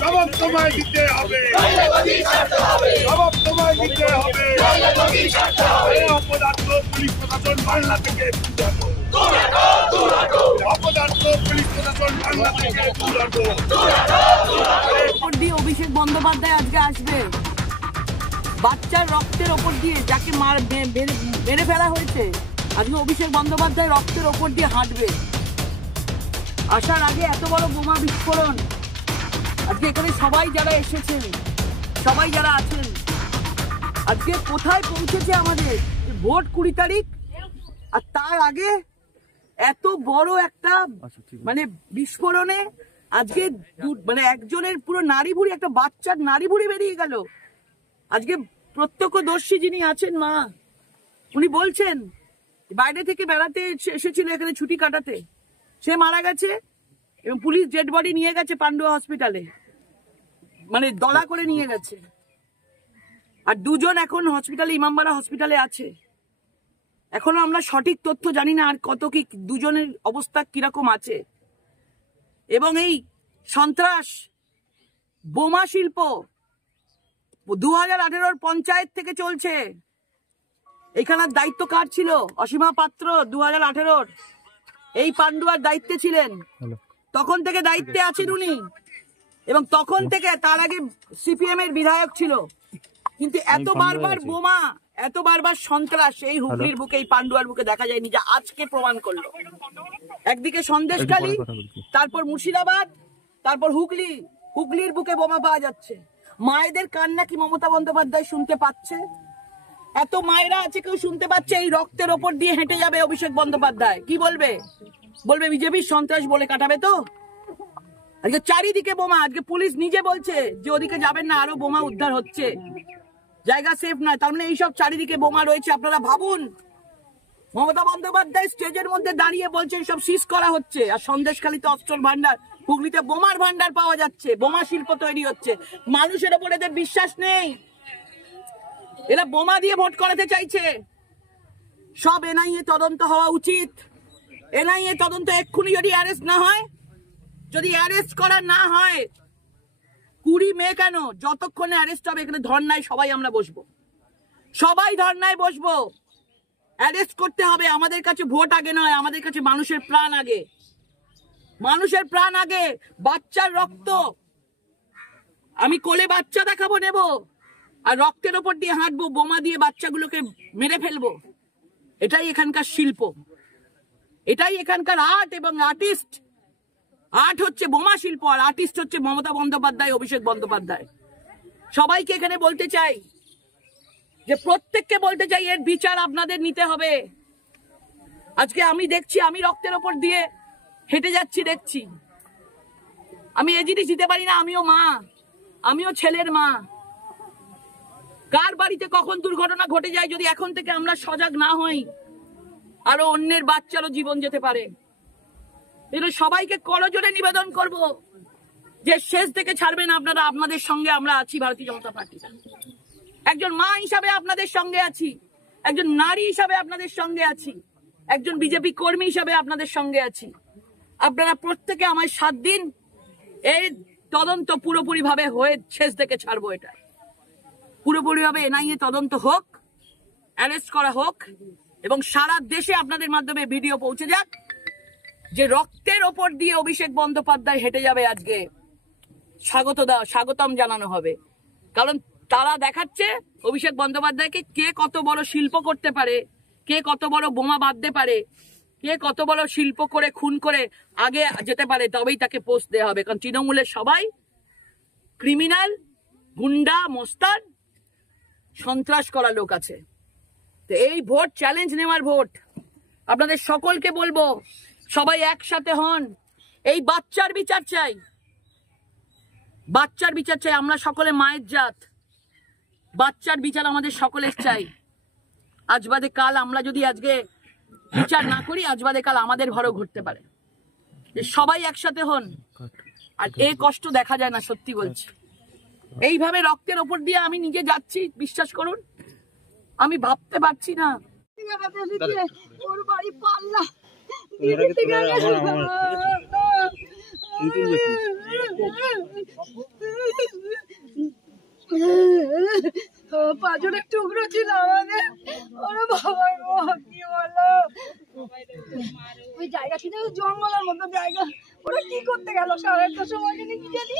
জবাব তোমায় দিতে হবে, জবাব তোমায় দিতে হবে। অপদার্থ পুলিশ প্রশাসন বাংলা থেকে অপদার্থ পুলিশ প্রশাসন বাংলা থেকে অভিষেক বন্দ্যোপাধ্যায় আজকে আসবে বাচ্চার রক্তের ওপর দিয়ে, যাকে মেরে ফেলা হয়েছে, আজকে অভিষেক বন্দ্যোপাধ্যায় রক্তের ওপর দিয়ে হাঁটবে। আসার আগে এত বড় বোমা বিস্ফোরণ, আজকে এখানে সবাই যারা এসেছেন, সবাই যারা আছেন, আজকে কোথায় পৌঁছেছে আমাদের ভোট 20 তারিখ, আর তার আগে এত বড় একটা মানে বিস্ফোরণে আজকে মানে একজনের পুরো নারী ভুড়ি, একটা বাচ্চার নারী ভুড়ি বেরিয়ে গেল। আজকে প্রত্যক্ষদর্শী যিনি আছেন মা, উনি বলছেন বাইরে থেকে বেড়াতে এসেছিল এখানে ছুটি কাটাতে, সে মারা গেছে এবং পুলিশ ডেড বডি নিয়ে গেছে পান্ডুয়া হসপিটালে, মানে দলা করে নিয়ে গেছে। আর দুজন এখন হসপিটালে, ইমামবাড়া হসপিটালে আছে। এখনো আমরা সঠিক তথ্য জানি না আর কত কি দুজনের অবস্থা কিরকম আছে। এবং এই সন্ত্রাস বোমা শিল্প 2018 পঞ্চায়েত থেকে চলছে। এইখানের দায়িত্ব কার ছিল? অসীমা পাত্র 2018 এই পান্ডুয়ার দায়িত্বে ছিলেন, তখন থেকে দায়িত্বে আছেন উনি, এবং তখন থেকে তার আগে সিপিএম এর বিধায়ক ছিল। কিন্তু এত বারবার বোমা, এত বারবার সন্ত্রাস এই হুগলির বুকে, এই পান্ডুয়ার বুকে দেখা যায়নি, যা আজকে প্রমাণ করলো। একদিকে সন্দেশখালী, তারপর মুর্শিদাবাদ, তারপর হুগলির বুকে বোমা পাওয়া যাচ্ছে। মায়েদের কান্না কি মমতা বন্দ্যোপাধ্যায় শুনতে পাচ্ছে? এত মায়েরা আছে, কেউ শুনতে পাচ্ছে? এই রক্তের ওপর দিয়ে হেঁটে যাবে অভিষেক বন্দ্যোপাধ্যায়, কি বলবে? বলবে বিজেপির সন্ত্রাস বলে কাটাবে তো। আজকে চারিদিকে বোমা, আজকে পুলিশ নিজে বলছে যে ওদিকে যাবেন না, আরো বোমা উদ্ধার হচ্ছে, জায়গা সেফ নয়। তার মানে এইসব চারিদিকে বোমা রয়েছে। আপনারা ভাবুন, মমতা বন্দ্যোপাধ্যায় স্টেজের মধ্যে দাঁড়িয়ে বলছেন সব সিজ করা হচ্ছে, আর সন্দেশখালীতে অস্ত্র ভান্ডার, হুগলিতে বোমার ভান্ডার পাওয়া যাচ্ছে, বোমা শিল্প তৈরি হচ্ছে। মানুষের ওপর এদের বিশ্বাস নেই, এরা বোমা দিয়ে ভোট করাতে চাইছে। সব এনআইএ তদন্ত হওয়া উচিত। এনআইএ তদন্ত এক্ষুনি যদি অ্যারেস্ট না হয়, যদি অ্যারেস্ট করা না হয়, 20 মে কেন, যতক্ষণে অ্যারেস্ট হবে এখানে ধর্নায় সবাই আমরা বসবো, সবাই ধর্নায় বসবো। অ্যারেস্ট করতে হবে। আমাদের কাছে ভোট আগে নয়, আমাদের কাছে মানুষের প্রাণ আগে, মানুষের প্রাণ আগে। বাচ্চার রক্ত, আমি কোলে বাচ্চা দেখাবো, নেব, আর রক্তের ওপর দিয়ে হাঁটবো, বোমা দিয়ে বাচ্চাগুলোকে মেরে ফেলবো। এটাই এখানকার শিল্প, এটাই এখানকার আর্ট এবং আর্টিস্ট। আর্ট হচ্ছে বোমা শিল্প, আর আর্টিস্ট হচ্ছে মমতা বন্দ্যোপাধ্যায়, অভিষেক বন্দ্যোপাধ্যায়। সবাইকে এখানে বলতে চাই, যে প্রত্যেককে বলতে চাই, এর বিচার আপনাদের নিতে হবে। আজকে আমি দেখছি, আমি রক্তের ওপর দিয়ে হেঁটে যাচ্ছি, দেখছি। আমি এই জিনিস দিতে পারি না, আমিও মা, আমিও ছেলের মা। কার বাড়িতে কখন দুর্ঘটনা ঘটে যায় যদি এখন থেকে আমরা সজাগ না হই, আরো অন্যের বাচ্চারও জীবন যেতে পারে। সবাইকে করজোড়ে নিবেদন করব যে শেষ থেকে ছাড়বেন আপনারা, আপনাদের সঙ্গে আমরা আছি, ভারতীয় জনতা পার্টি। একজন মা হিসাবে আপনাদের সঙ্গে আছি, একজন নারী হিসাবে আপনাদের সঙ্গে আছি, একজন বিজেপি কর্মী হিসাবে আপনাদের সঙ্গে আছি। আপনারা প্রত্যেকে আমায় 7 দিন, এই তদন্ত পুরোপুরি ভাবে হয়ে শেষ থেকে ছাড়বো। এটা পুরোপুরি ভাবে এনআইএ তদন্ত হোক, অ্যারেস্ট করা হোক, এবং সারা দেশে আপনাদের মাধ্যমে ভিডিও পৌঁছে যাক যে রক্তের ওপর দিয়ে অভিষেক বন্দ্যোপাধ্যায় হেঁটে যাবে। আজকে স্বাগতম জানানো হবে, কারণ তারা দেখাচ্ছে অভিষেক বন্দ্যোপাধ্যায়কে কে কত বড় শিল্প করতে পারে, কে কত বড় বোমা বাঁধতে পারে, কে কত বড় শিল্প করে খুন করে আগে যেতে পারে, তবেই তাকে পোস্ট দেওয়া হবে। কারণ তৃণমূলের সবাই ক্রিমিনাল, গুন্ডা, মোস্তান, সন্ত্রাস করা লোক আছে। তো এই ভোট চ্যালেঞ্জ নেওয়ার ভোট। আপনাদের সকলকে বলবো, সবাই একসাথে হন। এই বাচ্চার বিচার চাই, বাচ্চার বিচার চাই। আমরা সকলে মায়ের জাত, বাচ্চার বিচার আমাদের সকলের চাই। আজ বাদে কাল আমরা যদি আজকে বিচার না করি, আজ বাদে কাল আমাদের ঘরেও ঘটতে পারে। সবাই একসাথে হন। আর এই কষ্ট দেখা যায় না, সত্যি বলছি। এইভাবে রক্তের ওপর দিয়ে আমি নিজে যাচ্ছি, বিশ্বাস করুন আমি ভাবতে পারছি না। ওর বাড়ি পাল্লা পাঁচনের টুকরো ছিল আমাদের। ওরে বাবা কি বলো, ওই জায়গা ছিল জঙ্গলের মতো জায়গা, ওরা কি করতে গেল সাড়ে 8টার সময় কি জানি।